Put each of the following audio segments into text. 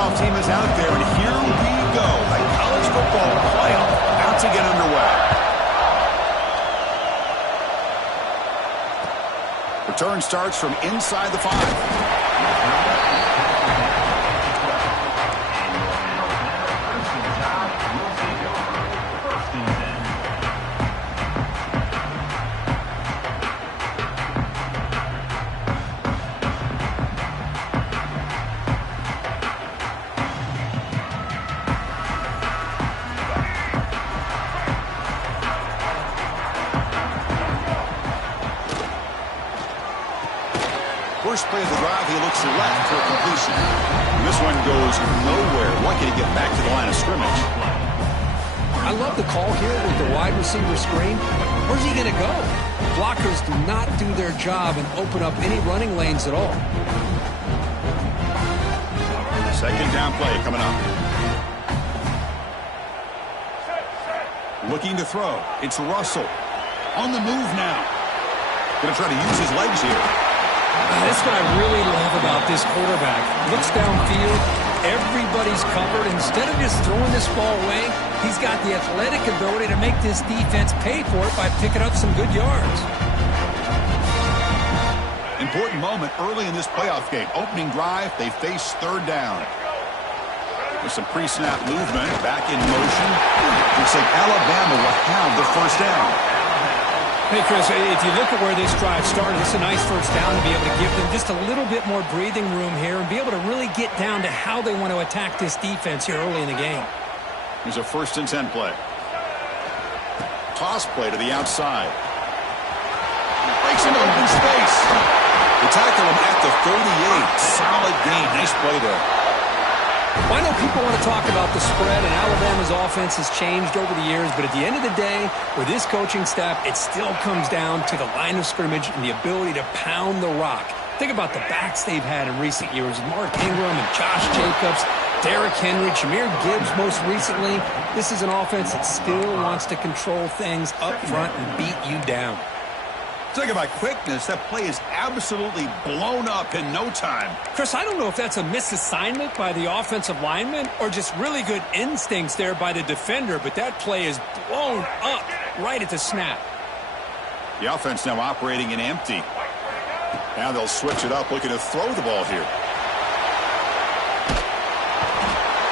kickoff team is out there, and here we go. A college football playoff about to get underway. Return starts from inside the 5. First play of the drive, he looks left for a completion. And this one goes nowhere. Lucky to get back to the line of scrimmage. I love the call here with the wide receiver screen. Where's he going to go? Blockers do not do their job and open up any running lanes at all. Second down play coming up. Looking to throw. It's Russell. On the move now. Going to try to use his legs here. That's what I really love about this quarterback. Looks downfield, everybody's covered. Instead of just throwing this ball away, he's got the athletic ability to make this defense pay for it by picking up some good yards. Important moment early in this playoff game. Opening drive, they face third down. With some pre-snap movement, back in motion. Looks like Alabama will have the first down. Hey, Chris, if you look at where this drive started, it's a nice first down to be able to give them just a little bit more breathing room here and be able to really get down to how they want to attack this defense here early in the game. Here's a 1st and 10 play. Toss play to the outside. Breaks into open space. They tackle him at the 38. Solid gain. Nice play there. Well, I know people want to talk about the spread, and Alabama's offense has changed over the years, but at the end of the day, with this coaching staff, it still comes down to the line of scrimmage and the ability to pound the rock. Think about the backs they've had in recent years. Mark Ingram and Josh Jacobs, Derrick Henry, Jahmyr Gibbs most recently. This is an offense that still wants to control things up front and beat you down. Talk about quickness. That play is absolutely blown up in no time. Chris, I don't know if that's a misassignment by the offensive lineman or just really good instincts there by the defender, but that play is blown up right at the snap. The offense now operating in empty. Now they'll switch it up, looking to throw the ball here.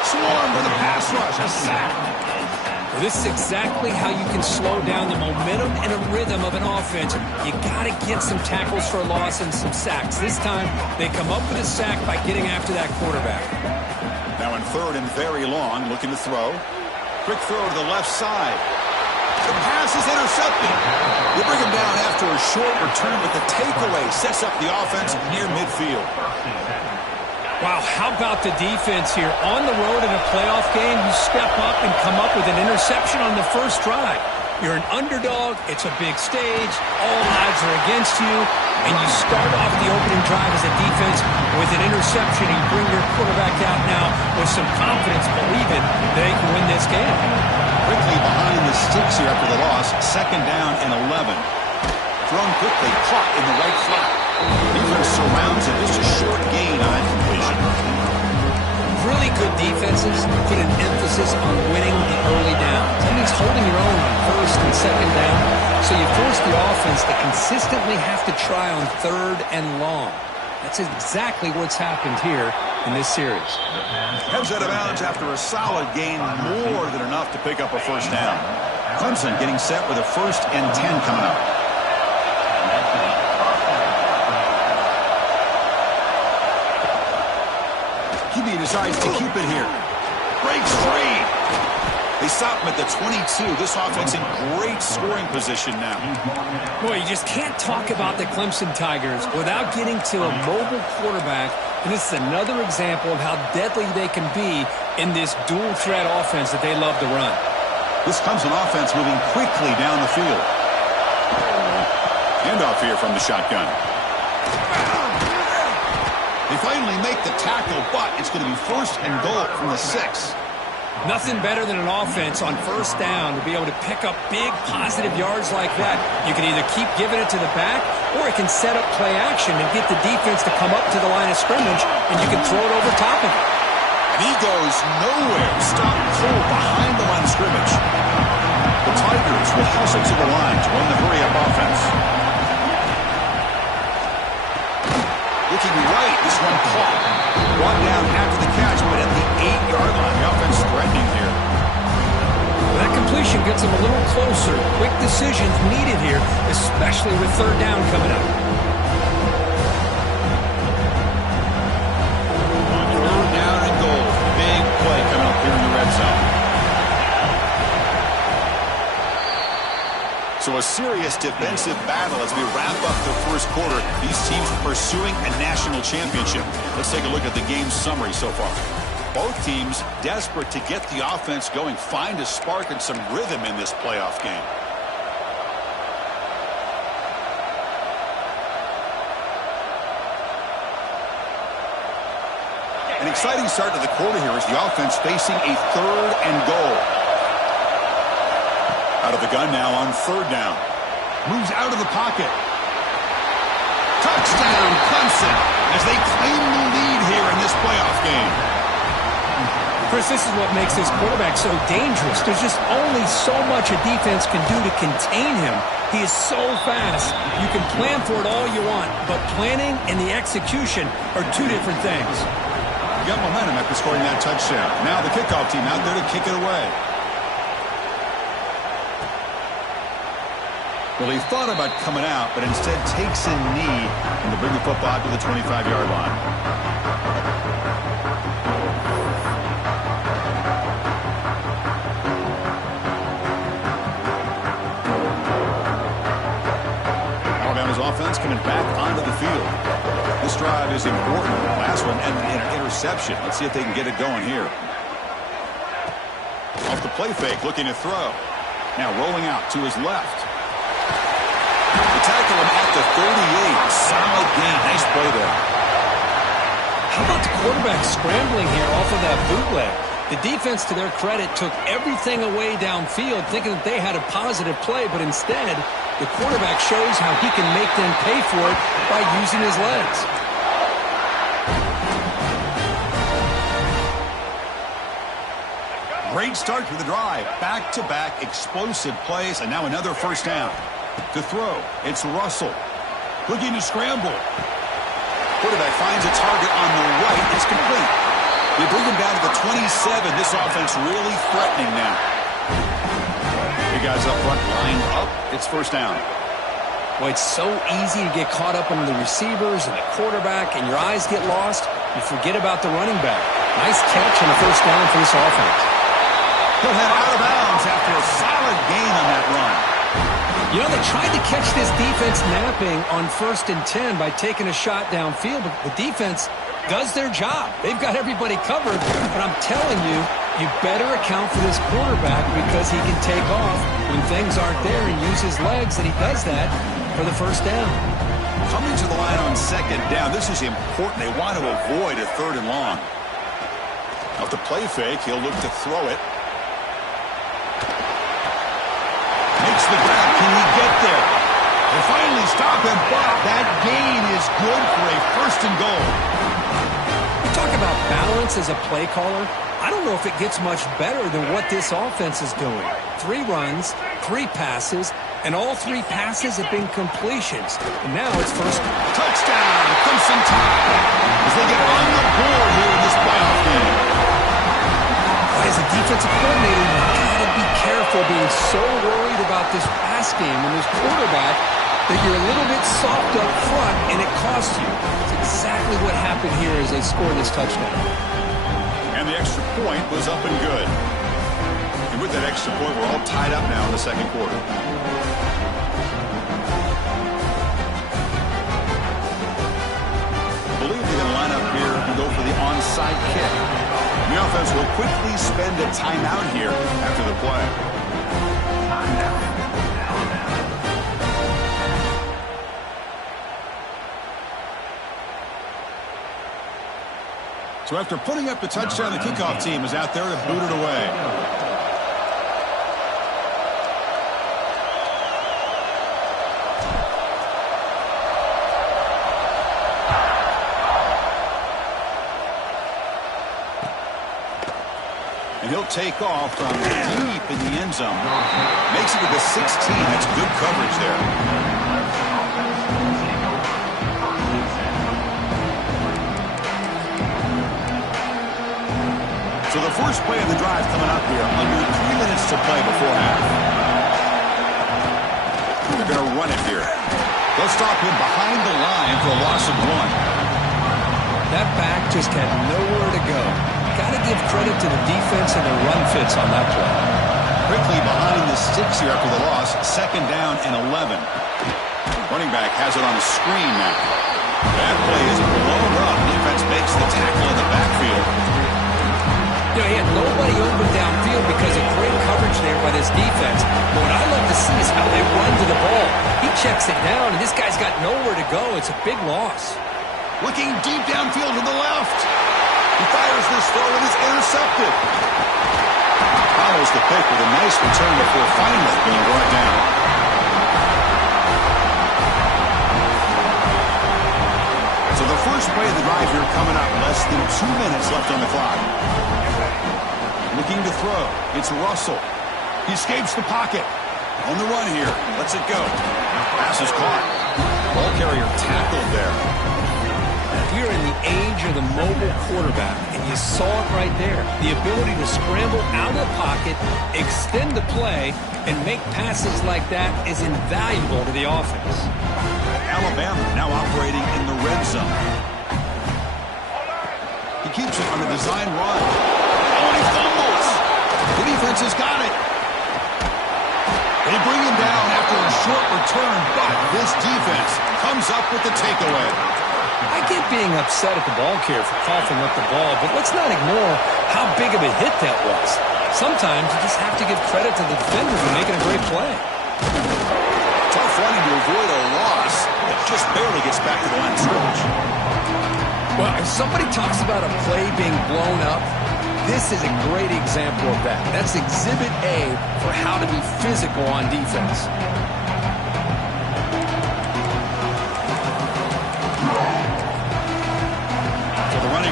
Swarm for the pass rush. A sack. This is exactly how you can slow down the momentum and a rhythm of an offense. You got to get some tackles for a loss and some sacks. This time, they come up with a sack by getting after that quarterback. Now in 3rd and very long, looking to throw. Quick throw to the left side. The pass is intercepted. They bring him down after a short return, but the takeaway sets up the offense near midfield. Wow, how about the defense here? On the road in a playoff game, you step up and come up with an interception on the first drive. You're an underdog. It's a big stage. All odds are against you. And you start off the opening drive as a defense with an interception. You bring your quarterback out now with some confidence, believing they can win this game. Quickly behind the sticks here after the loss. 2nd down and 11. Thrown quickly, caught in the right flat. Defense surrounds it. Just a short gain on that completion. Really good defenses put an emphasis on winning the early down. That means holding your own on 1st and 2nd down. So you force the offense to consistently have to try on 3rd and long. That's exactly what's happened here in this series. Heads out of bounds after a solid gain, more than enough to pick up a first down. Clemson getting set with a 1st and 10 coming up. He decides to keep it here. Breaks free. They stop him at the 22. This offense in great scoring position now. Boy, you just can't talk about the Clemson Tigers without getting to a mobile quarterback. And this is another example of how deadly they can be in this dual threat offense that they love to run. This Clemson offense moving quickly down the field. Handoff here from the shotgun. They finally make the tackle, but it's going to be 1st and goal from the 6. Nothing better than an offense on 1st down to be able to pick up big positive yards like that. You can either keep giving it to the back, or it can set up play action and get the defense to come up to the line of scrimmage, and you can throw it over top of it. And he goes nowhere. Stopped cold behind the line of scrimmage. The Tigers will hustle to the line to run the hurry-up offense. Looking right, this one caught. Brought down after the catch, but at the 8-yard line. The offense threatening here. That completion gets them a little closer. Quick decisions needed here, especially with third down coming up. Third down and goal. Big play coming up here in the red zone. So a serious defensive battle as we wrap up the first quarter. These teams pursuing a national championship. Let's take a look at the game summary so far. Both teams desperate to get the offense going, find a spark and some rhythm in this playoff game. An exciting start to the quarter here as the offense facing a third and goal. Out of the gun now on third down. Moves out of the pocket. Touchdown, Clemson, as they claim the lead here in this playoff game. Chris, this is what makes this quarterback so dangerous. There's just only so much a defense can do to contain him. He is so fast. You can plan for it all you want, but planning and the execution are two different things. Got momentum after scoring that touchdown. Now the kickoff team out there to kick it away. Well, he thought about coming out, but instead takes a knee and to bring the football to the 25-yard line. Offense coming back onto the field. This drive is important. The last one ended in an interception. Let's see if they can get it going here. Off the play fake, looking to throw. Now rolling out to his left. They tackle him at the 38. Solid gain. Nice play there. How about the quarterback scrambling here off of that bootleg? The defense, to their credit, took everything away downfield, thinking that they had a positive play, but instead, the quarterback shows how he can make them pay for it by using his legs. Great start to the drive. Back-to-back explosive plays, and now another first down. To throw, it's Russell. Looking to scramble. Quarterback finds a target on the right. It's complete. They bring him down to the 27. This offense really threatening now. The guys up front lined up. It's first down. Well, it's so easy to get caught up in the receivers and the quarterback, and your eyes get lost. You forget about the running back. Nice catch on the first down for this offense. He'll head out of bounds after a solid gain on that run. You know, they tried to catch this defense napping on 1st and 10 by taking a shot downfield, but the defense does their job. They've got everybody covered, but I'm telling you, you better account for this quarterback because he can take off when things aren't there and use his legs, and he does that for the first down. Coming to the line on second down, this is important. They want to avoid a third and long. Off the play fake, he'll look to throw it. Makes the grab. Can he get there? They finally stop him, but that gain is good for a first and goal. You talk about balance as a play caller. I don't know if it gets much better than what this offense is doing. 3 runs, 3 passes, and all 3 passes have been completions. And now it's first. Touchdown, Clemson Tide, as they get on the board here in this playoff game. As a defensive coordinator, you gotta be careful being so worried about this pass game and this quarterback that you're a little bit soft up front and it costs you. It's exactly what happened here as they scored this touchdown. And the extra point was up and good. And with that extra point, we're all tied up now in the second quarter. I believe they're going to line up here and go for the onside kick. The offense will quickly spend a timeout here after the play. So after putting up the touchdown, the kickoff team is out there to boot it away. He'll take off from deep in the end zone. Makes it to the 16. That's good coverage there. So the first play of the drive coming up here. Under 3 minutes to play before half. They're going to run it here. They'll stop him behind the line for a loss of 1. That back just had nowhere to go. Got to give credit to the defense and their run fits on that play. Quickly behind the sticks here after the loss. 2nd down and 11. Running back has it on a screen now. That play is blown up. Defense makes the tackle in the backfield. You know, he had nobody open downfield because of great coverage there by this defense. But what I love to see is how they run to the ball. He checks it down, and this guy's got nowhere to go. It's a big loss. Looking deep downfield to the left. He fires this throw and is intercepted. Follows the pick with a nice return before finally being brought down. So the first play of the drive here coming up. Less than 2 minutes left on the clock. Looking to throw. It's Russell. He escapes the pocket. On the run here. Lets it go. Pass is caught. Ball carrier tackled there. We are in the age of the mobile quarterback, and you saw it right there. The ability to scramble out of the pocket, extend the play, and make passes like that is invaluable to the offense. Alabama now operating in the red zone. He keeps it on a design run. Oh, and he fumbles. The defense has got it. They bring him down after a short return, but this defense comes up with the takeaway. I get being upset at the ball carrier for coughing up the ball, but let's not ignore how big of a hit that was. Sometimes you just have to give credit to the defender for making a great play. Tough running to avoid a loss that just barely gets back to the line of scrimmage. Well, if somebody talks about a play being blown up, this is a great example of that. That's Exhibit A for how to be physical on defense.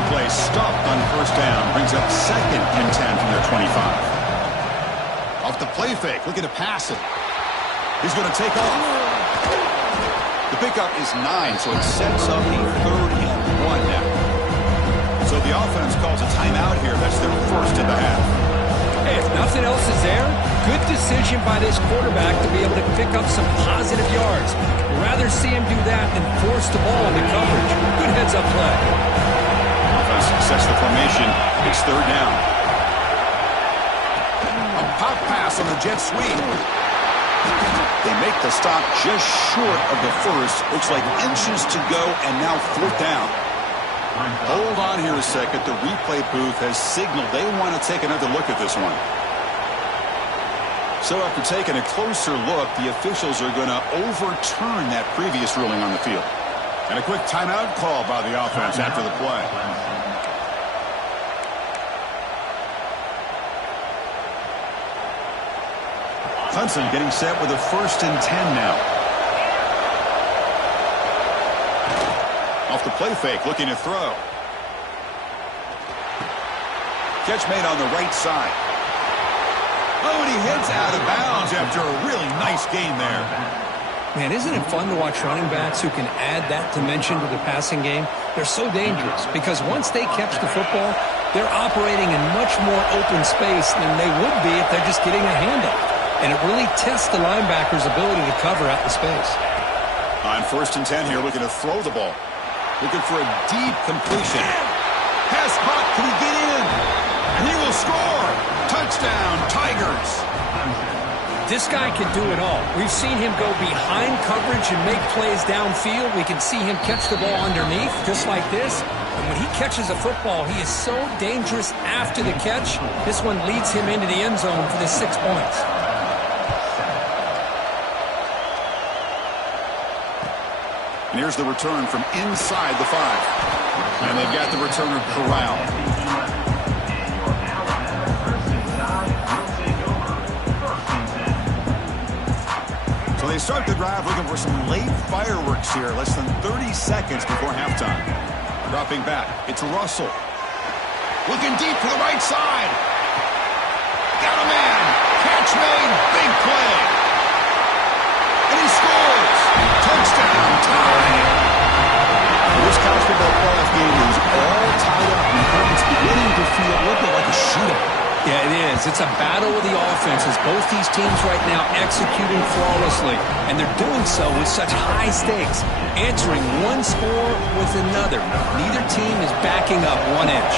Play stopped on first down, brings up 2nd and 10 from their 25. Off the play fake, looking to pass it. He's going to take off. The pickup is 9, so it sets up a 3rd and 1 now. So the offense calls a timeout here. That's their first in the half. Hey, if nothing else is there, good decision by this quarterback to be able to pick up some positive yards. Rather see him do that than force the ball into coverage. Good heads-up play. Sets the formation. It's 3rd down. A pop pass on the jet sweep. They make the stop just short of the first. Looks like inches to go, and now 4th down. Hold on here a second. The replay booth has signaled they want to take another look at this one. So after taking a closer look, the officials are going to overturn that previous ruling on the field. And a quick timeout call by the offense after the play. Clemson getting set with a 1st and 10 now. Off the play fake, looking to throw. Catch made on the right side. Oh, and he heads out of bounds after a really nice game there. Man, isn't it fun to watch running backs who can add that dimension to the passing game? They're so dangerous because once they catch the football, they're operating in much more open space than they would be if they're just getting a handoff. And it really tests the linebacker's ability to cover out the space. On 1st and 10 here, looking to throw the ball. Looking for a deep completion. Pass caught. Can he get in? And he will score. Touchdown, Tigers. This guy can do it all. We've seen him go behind coverage and make plays downfield. We can see him catch the ball underneath, just like this. And when he catches a football, he is so dangerous after the catch. This one leads him into the end zone for the 6 points. And here's the return from inside the 5. And they've got the returner corralled. So they start the drive looking for some late fireworks here. Less than 30 seconds before halftime. Dropping back. It's Russell. Looking deep to the right side. Got a man. Catch made. Big play. And he scores. Touchdown. Tie. This college football playoff game is all tied up, and it's beginning to feel a little bit like a shootout. Yeah, it is. It's a battle of the offenses. Both these teams right now executing flawlessly, and they're doing so with such high stakes, answering one score with another. Neither team is backing up 1 inch.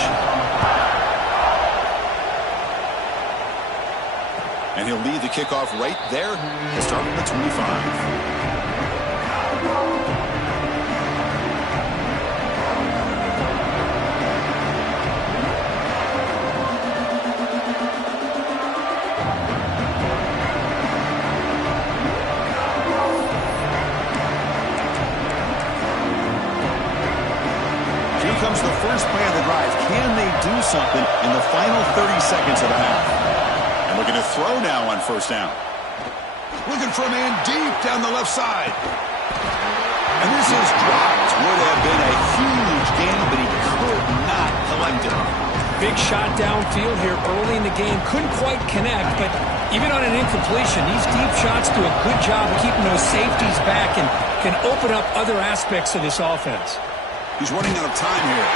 And he'll lead the kickoff right there, starting at 25. Comes the first play of the drive. Can they do something in the final 30 seconds of the half? And looking to throw now on first down. Looking for a man deep down the left side. And this is dropped. Would have been a huge gain, but he could not collect it. Big shot downfield here early in the game. Couldn't quite connect, but even on an incompletion, these deep shots do a good job of keeping those safeties back and can open up other aspects of this offense. He's running out of time here.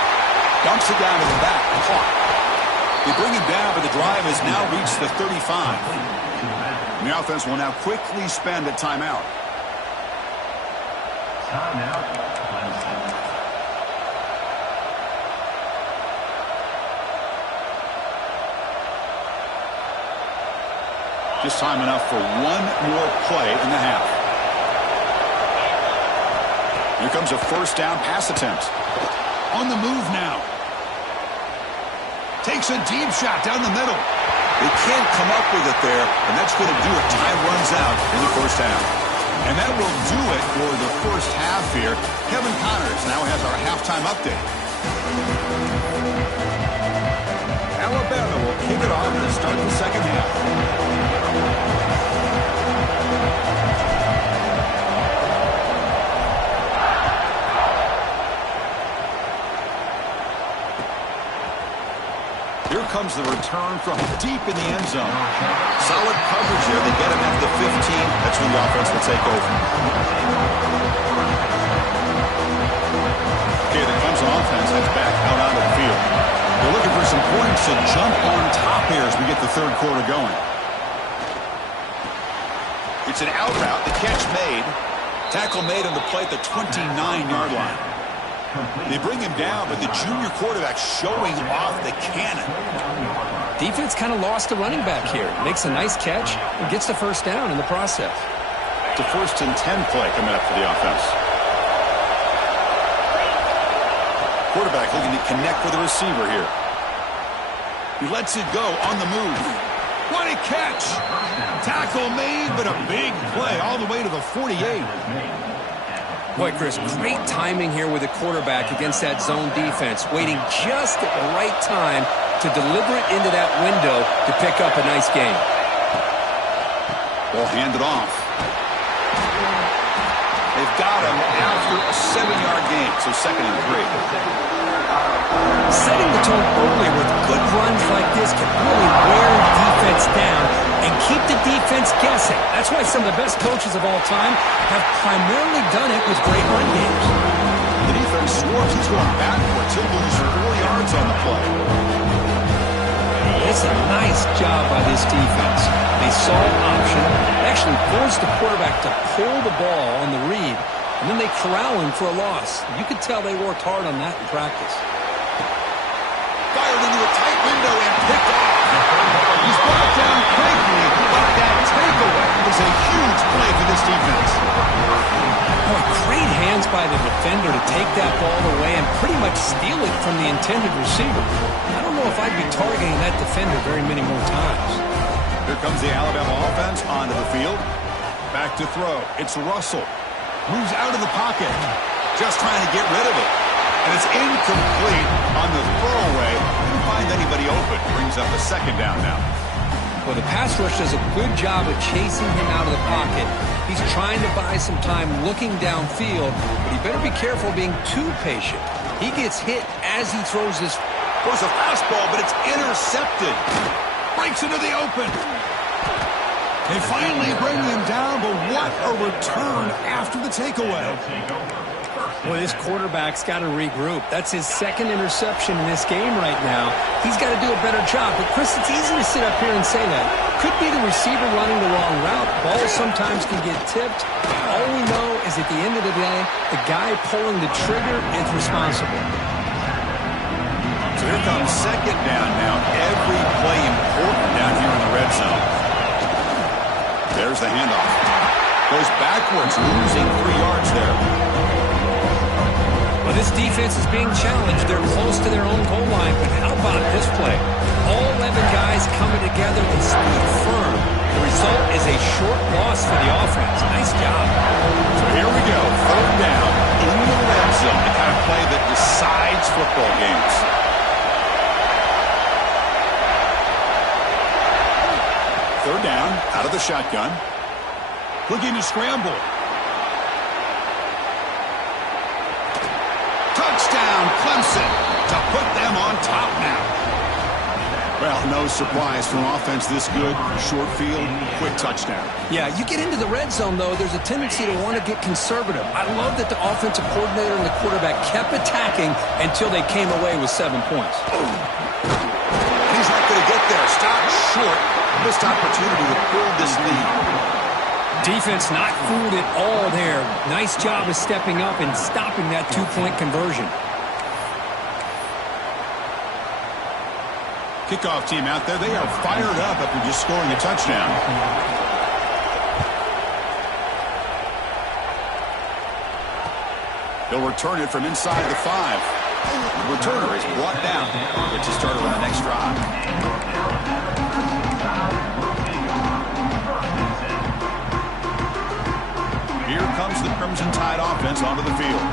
Dumps it down to the back. Caught. They bring him down, but the drive has now reached the 35. And the offense will now quickly spend a timeout. Just time enough for one more play in the half. Here comes a first down pass attempt. On the move now. Takes a deep shot down the middle. They can't come up with it there, and that's going to do it. Time runs out in the first half. And that will do it for the first half here. Kevin Connors now has our halftime update. Alabama will kick it off to start the second half. Here comes the return from deep in the end zone. Solid coverage here. They get him at the 15. That's when the offense will take over. Okay, the Clemson offense heads back out onto the field. They're looking for some points to jump on top here as we get the third quarter going. It's an out route. The catch made. Tackle made on the play at the 29-yard line. They bring him down, but the junior quarterback showing off the cannon. Defense kind of lost the running back here. Makes a nice catch and gets the first down in the process. It's a 1st and 10 play coming up for the offense. Quarterback looking to connect with the receiver here. He lets it go on the move. What a catch! Tackle made, but a big play all the way to the 48. Boy, Chris, great timing here with the quarterback against that zone defense, waiting just at the right time to deliver it into that window to pick up a nice gain. Ball handed off. They've got him after a 7-yard gain, so 2nd and 3. Setting the tone early with good runs like this can really wear the defense down and keep the defense guessing. That's why some of the best coaches of all time have primarily done it with great run games. The defense swarms. He's going backwards. He'll lose 4 yards on the play. It's a nice job by this defense. They saw an option, actually forced the quarterback to pull the ball on the read, and then they corral him for a loss. You could tell they worked hard on that in practice. Fired into a tight window and picked off. He's brought down quickly, but that takeaway is a huge play for this defense. Oh, great hands by the defender to take that ball away and pretty much steal it from the intended receiver. I don't know if I'd be targeting that defender very many more times. Here comes the Alabama offense onto the field. Back to throw. It's Russell. Moves out of the pocket. Just trying to get rid of it. And it's incomplete on the throwaway. Didn't find anybody open. Brings up a 2nd down now. Well, the pass rush does a good job of chasing him out of the pocket. He's trying to buy some time looking downfield, but he better be careful being too patient. He gets hit as he throws this. Goes a fastball, but it's intercepted. breaks into the open. They finally bring him down, but what a return after the takeaway. Well, this quarterback's got to regroup. That's his second interception in this game right now. He's got to do a better job. But, Chris, it's easy to sit up here and say that. Could be the receiver running the wrong route. Balls sometimes can get tipped. All we know is at the end of the day, the guy pulling the trigger is responsible. So here comes second down now. Every play important down here in the red zone. There's the handoff. Goes backwards, losing 3 yards there. Well, this defense is being challenged. They're close to their own goal line, but how about this play? All 11 guys coming together. They stood firm. The result is a short loss for the offense. Nice job. So here we go. Third down in the red zone. The kind of play that decides football games. Third down, out of the shotgun. Looking to scramble. Touchdown, Clemson, to put them on top now. Well, no surprise from offense this good. Short field, quick touchdown. Yeah, you get into the red zone, though, there's a tendency to want to get conservative. I love that the offensive coordinator and the quarterback kept attacking until they came away with 7 points. He's not going to get there. Stopped short. Missed opportunity to build this lead. Defense not fooled at all there. Nice job of stepping up and stopping that 2-point conversion. Kickoff team out there. They are fired up after just scoring a touchdown. They'll return it from inside the 5. The returner is brought down. Gets a starter on the next drive. Here comes the Crimson Tide offense onto the field.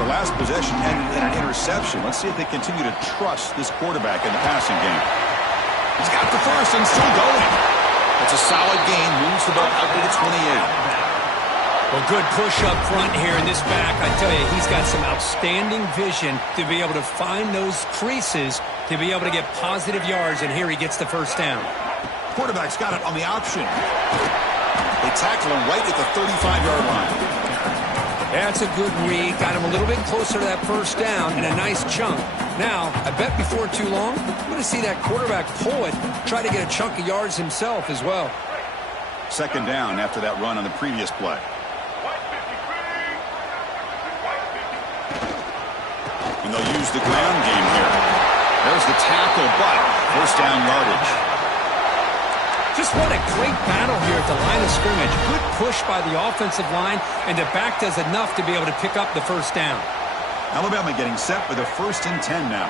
The last possession ended in an interception. Let's see if they continue to trust this quarterback in the passing game. He's got the first and still going. It's a solid gain. Moves the ball out to the 28. Well, good push up front here in this back. I tell you, he's got some outstanding vision to be able to find those creases, to be able to get positive yards, and here he gets the first down. Quarterback's got it on the option. They tackle him right at the 35-yard line. That's a good read. Got him a little bit closer to that first down and a nice chunk. Now, I bet before too long, I'm going to see that quarterback pull it, try to get a chunk of yards himself as well. Second down after that run on the previous play. And they'll use the ground game here. There's the tackle, but first down yardage. Just what a great battle here at the line of scrimmage. Good push by the offensive line, and the back does enough to be able to pick up the first down. Alabama getting set for the 1st and 10 now.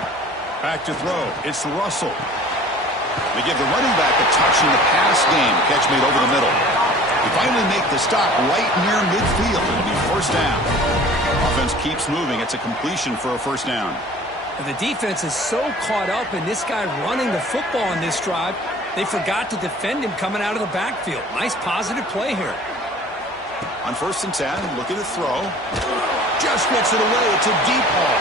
Back to throw. It's Russell. They give the running back a touch in the pass game. Catch made over the middle. They finally make the stop right near midfield. It'll be first down. Offense keeps moving. It's a completion for a first down. The defense is so caught up in this guy running the football on this drive, they forgot to defend him coming out of the backfield. Nice positive play here. On 1st and 10, looking to throw. Just gets it away. It's a deep ball.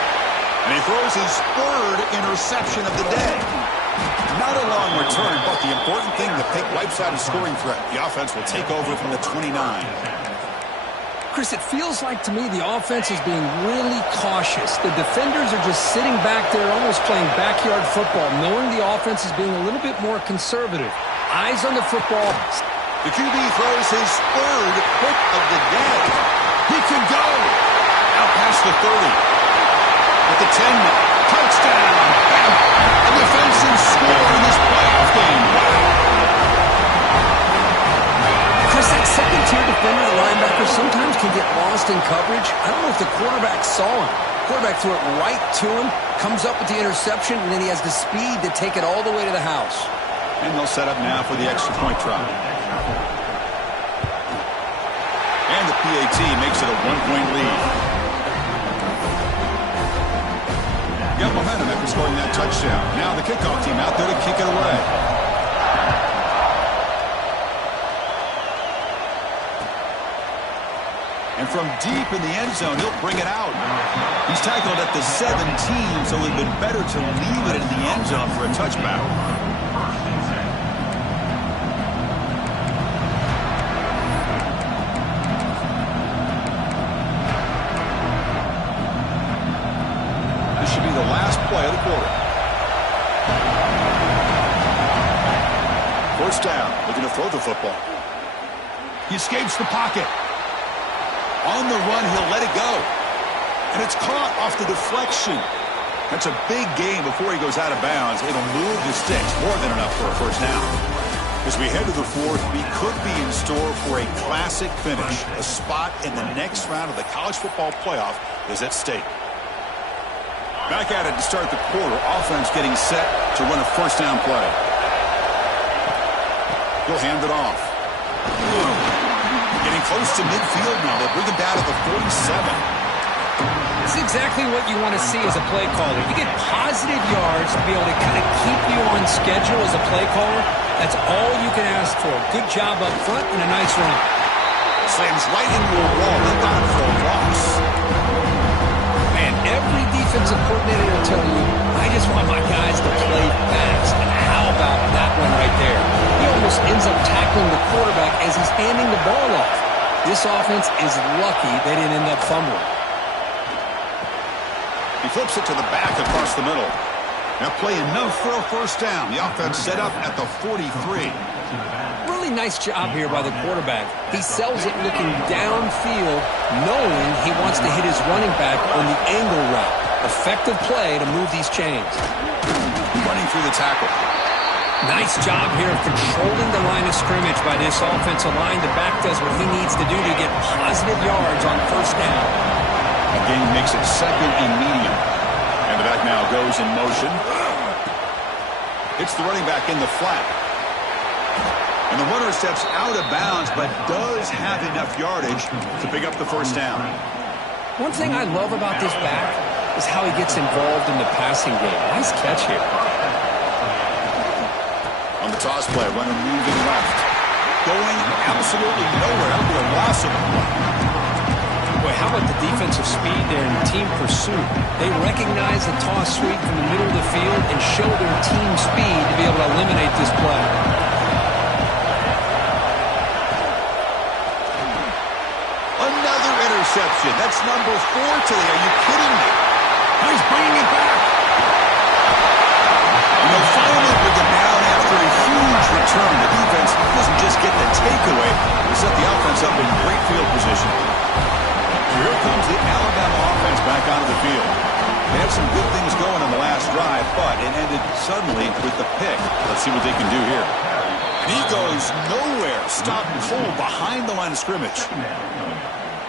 And he throws his 3rd interception of the day. Not a long return, but the important thing, the pick wipes out a scoring threat. The offense will take over from the 29. Chris, it feels like to me the offense is being really cautious. The defenders are just sitting back there almost playing backyard football, knowing the offense is being a little bit more conservative. Eyes on the football. The QB throws his 3rd pick of the day. He can go. Out past the 30. At the 10 now. Touchdown. A defensive score in this playoff game. Wow. Chris, that second-tier defender, the linebacker, sometimes can get lost in coverage. I don't know if the quarterback saw him. Quarterback threw it right to him, comes up with the interception, and then he has the speed to take it all the way to the house. And they'll set up now for the extra point try. And the PAT makes it a 1-point lead. Got momentum after scoring that touchdown. Now the kickoff team out there to kick it away. And from deep in the end zone, he'll bring it out. He's tackled at the 17, so it would have been better to leave it in the end zone for a touchback. This should be the last play of the quarter. First down, looking to throw the football. He escapes the pocket. On the run, he'll let it go. And it's caught off the deflection. That's a big gain before he goes out of bounds. It'll move the sticks, more than enough for a first down. As we head to the fourth, we could be in store for a classic finish. A spot in the next round of the college football playoff is at stake. Back at it to start the quarter. Offense getting set to run a first down play. He'll hand it off. Getting close to midfield now. They'll bring him down to the 47. This is exactly what you want to see as a play caller. You get positive yards to be able to kind of keep you on schedule as a play caller. That's all you can ask for. Good job up front and a nice run. Slams right into a wall. They got him for a loss. Man, every defensive coordinator will tell you, I just want my guys to play fast. And how about that one right there? He almost ends up tackling the quarterback as he's handing the ball off. This offense is lucky they didn't end up fumbling. He flips it to the back across the middle. Now play enough for a first down. The offense set up at the 43. Really nice job here by the quarterback. He sells it looking downfield, knowing he wants to hit his running back on the angle route. Effective play to move these chains. Running through the tackle. Nice job here of controlling the line of scrimmage by this offensive line. The back does what he needs to do to get positive yards on first down. Again, makes it second and medium. And the back now goes in motion. Hits the running back in the flat. And the runner steps out of bounds, but does have enough yardage to pick up the first down. One thing I love about this back is how he gets involved in the passing game. Nice catch here. On the toss play, runner moving left. Going absolutely nowhere. That'll be a loss of the play. Boy, how about the defensive speed there in team pursuit? They recognize the toss sweep from the middle of the field and show their team speed to be able to eliminate this play. Another interception. That's number 4 today. Are you kidding me? He's bringing it back. And they'll finally bring it down after a huge return. The defense doesn't just get the takeaway. They set the offense up in great field position. Here comes the Alabama offense back onto the field. They had some good things going on the last drive, but it ended suddenly with the pick. Let's see what they can do here. And he goes nowhere. Stopped cold behind the line of scrimmage.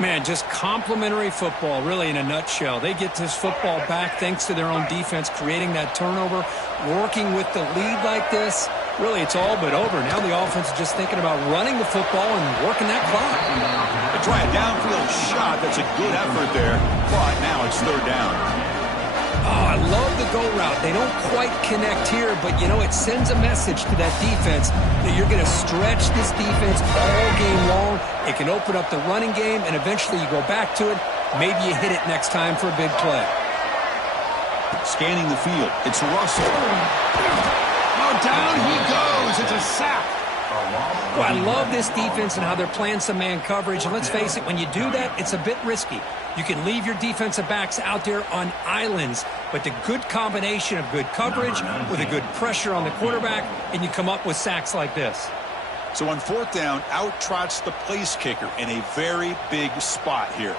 Man, just complimentary football, really, in a nutshell. They get this football back thanks to their own defense, creating that turnover, working with the lead like this. Really, it's all but over. Now the offense is just thinking about running the football and working that clock. They try a downfield shot. That's a good effort there, but now it's third down. Oh, I love the go route. They don't quite connect here, but, you know, it sends a message to that defense that you're going to stretch this defense all game long. It can open up the running game, and eventually you go back to it. Maybe you hit it next time for a big play. Scanning the field. It's Russell. Oh, down he goes. It's a sack. Well, I love this defense and how they're playing some man coverage. And let's face it, when you do that, it's a bit risky. You can leave your defensive backs out there on islands, but the good combination of good coverage with a good pressure on the quarterback, and you come up with sacks like this. So on fourth down, out trots the place kicker in a very big spot here.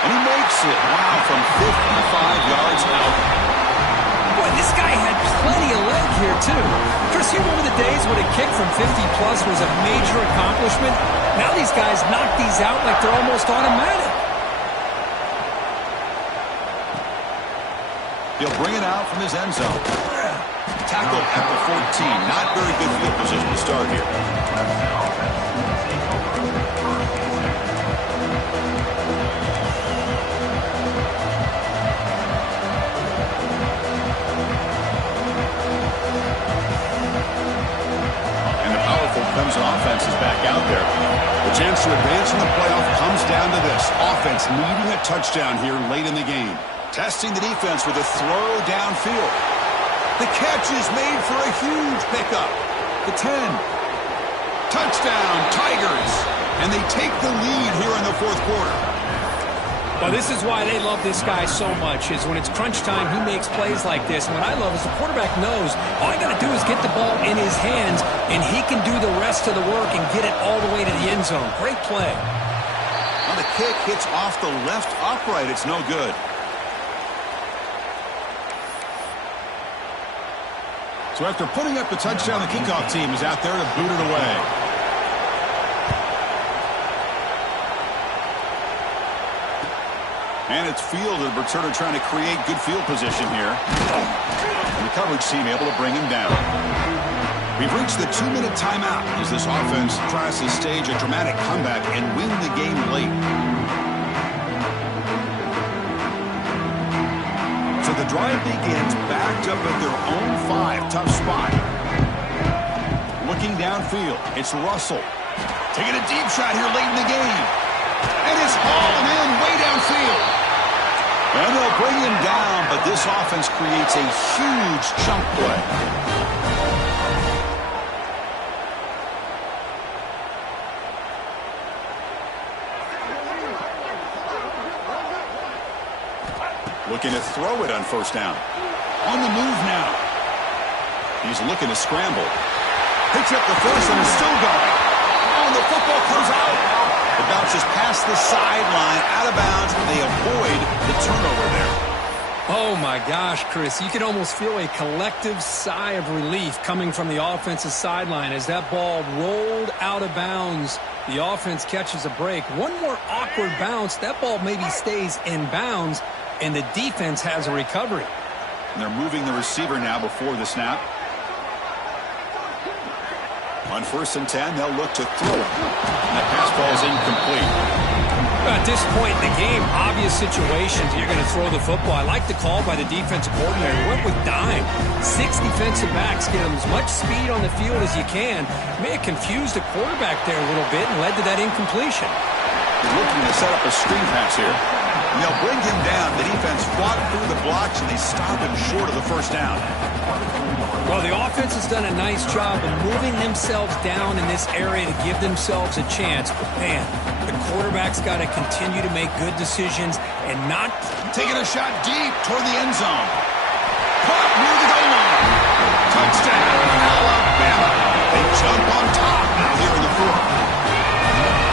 And he makes it. Wow, from 55 yards out. Boy, this guy had plenty of leg here, too. Chris, you remember the days when a kick from 50-plus was a major accomplishment? Now these guys knock these out like they're almost automatic. He'll bring it out from his end zone. Tackle at the 14. Not very good field position to start here. Clemson offense is back out there. The chance to advance in the playoff comes down to this. Offense needing a touchdown here late in the game. Testing the defense with a throw downfield. The catch is made for a huge pickup. The 10. Touchdown, Tigers. And they take the lead here in the fourth quarter. Well, this is why they love this guy so much, is when it's crunch time, he makes plays like this. And what I love is the quarterback knows all you got to do is get the ball in his hands, and he can do the rest of the work and get it all the way to the end zone. Great play. Well, the kick hits off the left upright. It's no good. So after putting up the touchdown, the kickoff team is out there to boot it away. And it's fielded. Returner trying to create good field position here. And the coverage team able to bring him down. We've reached the 2-minute timeout as this offense tries to stage a dramatic comeback and win the game late. So the drive begins backed up at their own 5. Tough spot. Looking downfield, it's Russell. Taking a deep shot here late in the game. And it's hauling in way downfield. And they'll bring him down, but this offense creates a huge chunk play. Looking to throw it on first down. On the move now. He's looking to scramble. Picks up the first and is still going. Oh, and the football comes out. It bounces past the sideline, out of bounds, and they avoid the turnover there. Oh, my gosh, Chris. You can almost feel a collective sigh of relief coming from the offensive sideline as that ball rolled out of bounds. The offense catches a break. One more awkward bounce. That ball maybe stays in bounds, and the defense has a recovery. And they're moving the receiver now before the snap. On 1st and 10, they'll look to throw it. And that pass ball is incomplete. At this point in the game, obvious situations, you're going to throw the football. I like the call by the defensive coordinator. Went with dime. 6 defensive backs, get them as much speed on the field as you can. May have confused the quarterback there a little bit and led to that incompletion. They're looking to set up a screen pass here. And they'll bring him down. The defense fought through the blocks, and they stop him short of the first down. Well, the offense has done a nice job of moving themselves down in this area to give themselves a chance. But, man, the quarterback's got to continue to make good decisions and not... Taking a shot deep toward the end zone. Caught near the goal line. Touchdown, Alabama. They jump on top now here in the fourth.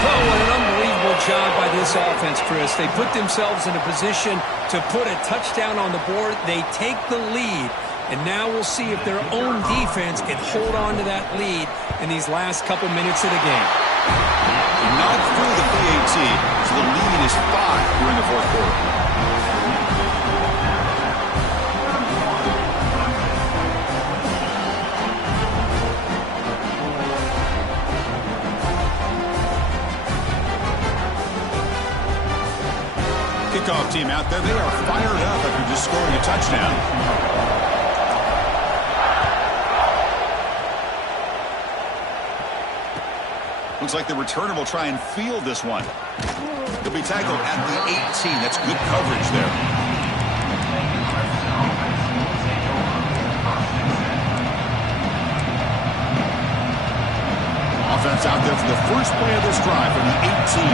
Oh, what an unbelievable job by this offense, Chris. They put themselves in a position to put a touchdown on the board. They take the lead. And now we'll see if their own defense can hold on to that lead in these last couple minutes of the game. Not through the PAT, so the lead is 5 here in the fourth quarter. Kickoff team out there, they are fired up after just scoring a touchdown. Looks like the returner will try and field this one. He'll be tackled at the 18. That's good coverage there. Offense out there for the first play of this drive from the 18.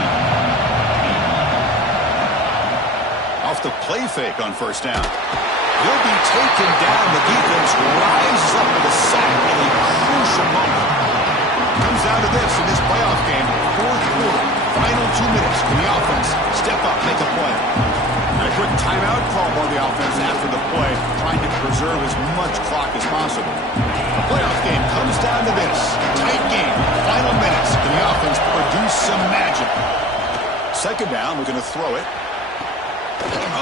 Off the play fake on first down. He'll be taken down. The defense rises up with a sack in a crucial moment. Comes down to this in this playoff game, fourth quarter, final 2 minutes. Can the offense step up, make a play? And a quick timeout call by the offense after the play, trying to preserve as much clock as possible. The playoff game comes down to this. Tight game, final minutes. Can the offense produce some magic? Second down, we're going to throw it.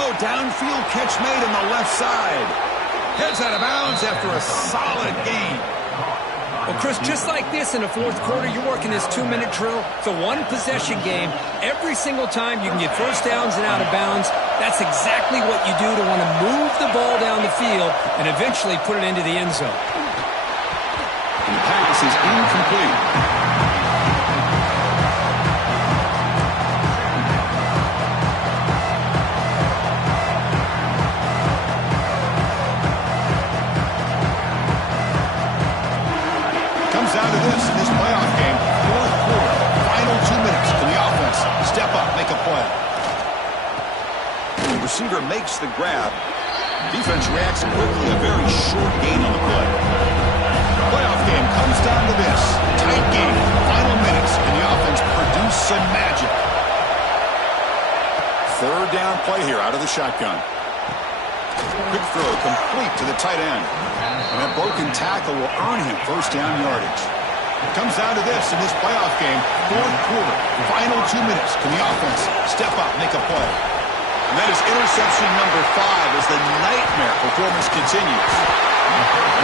Oh, downfield catch made on the left side. Heads out of bounds after a solid game. Well, Chris, just like this in the fourth quarter, you're working this 2-minute drill. It's a one-possession game. Every single time you can get first downs and out of bounds. That's exactly what you do to want to move the ball down the field and eventually put it into the end zone. And the pass is incomplete. Down to this in this playoff game, receiver makes the grab. Defense reacts quickly. A very short gain on the play. Playoff game comes down to this. Tight game. Final minutes. Can the offense produce some magic? Third down play here out of the shotgun. Quick throw complete to the tight end. And that broken tackle will earn him first down yardage. It comes down to this in this playoff game. Fourth quarter. Final 2 minutes. Can the offense step up, make a play? And that is interception number 5 as the nightmare performance continues.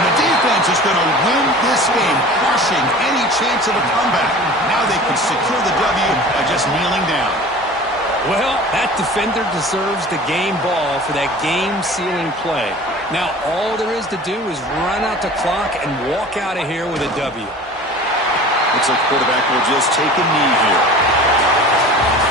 And the defense is going to win this game, crushing any chance of a comeback. Now they can secure the W by just kneeling down. Well, that defender deserves the game ball for that game-sealing play. Now, all there is to do is run out the clock and walk out of here with a W. Looks like the quarterback will just take a knee here.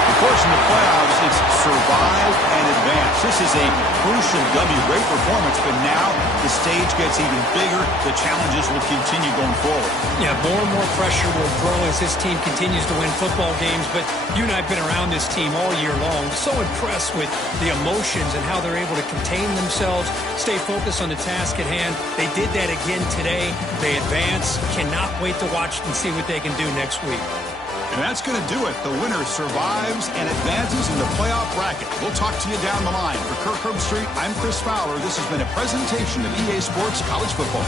Of course, in the playoffs, it's survive and advance. This is a crucial W. Great performance, but now the stage gets even bigger. The challenges will continue going forward. Yeah, more and more pressure will grow as this team continues to win football games, but you and I have been around this team all year long. So impressed with the emotions and how they're able to contain themselves, stay focused on the task at hand. They did that again today. They advance. Cannot wait to watch and see what they can do next week. And that's going to do it. The winner survives and advances in the playoff bracket. We'll talk to you down the line. For Kirk Herbstreit, I'm Chris Fowler. This has been a presentation of EA Sports College Football.